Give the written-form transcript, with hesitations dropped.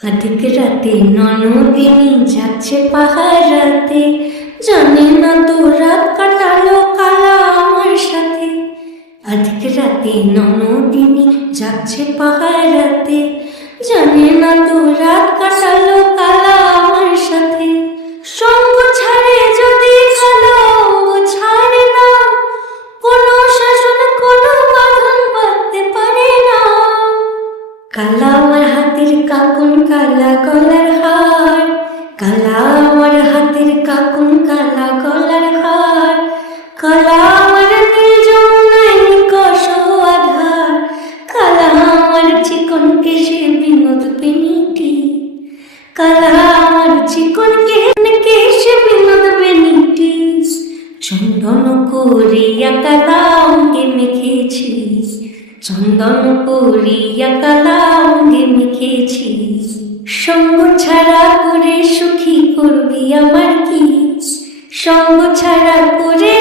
আধিক রাতে ননদিনী যাচ্ছে পাহারাতে, জানে না তো রাত কাটালো কালা আমার সাথে। আধিক রাতে ননদিনী যাচ্ছে পাহারাতে, জানে না তো রাত কাটালো কালা আমার সাথে। সঙ্গ ছাড়ে যদি কালো ছাড়ে না, কোনো শাসন কোনো বাঁধন বাঁধতে পারে না। কালা আমার হাতের কাকুন কালা গলার হার, কালা আমার হাতের কাকুন কালা গলার হার, কালা আমার নীল যমুনায় নিকষ আধার, কালা আমার চিকন কেশে বিনোদ বেনিটি, কালা আমার চিকন কেশে বিনোদ বেনিটি। চন্দন করিয়া কালা অঙ্গে মেখেছি, চন্দন করিয়া কালা অঙ্গে মেখেছি। সঙ্গ ছাড়া করে সুখী করবি আমার কি, সঙ্গ ছাড়া করে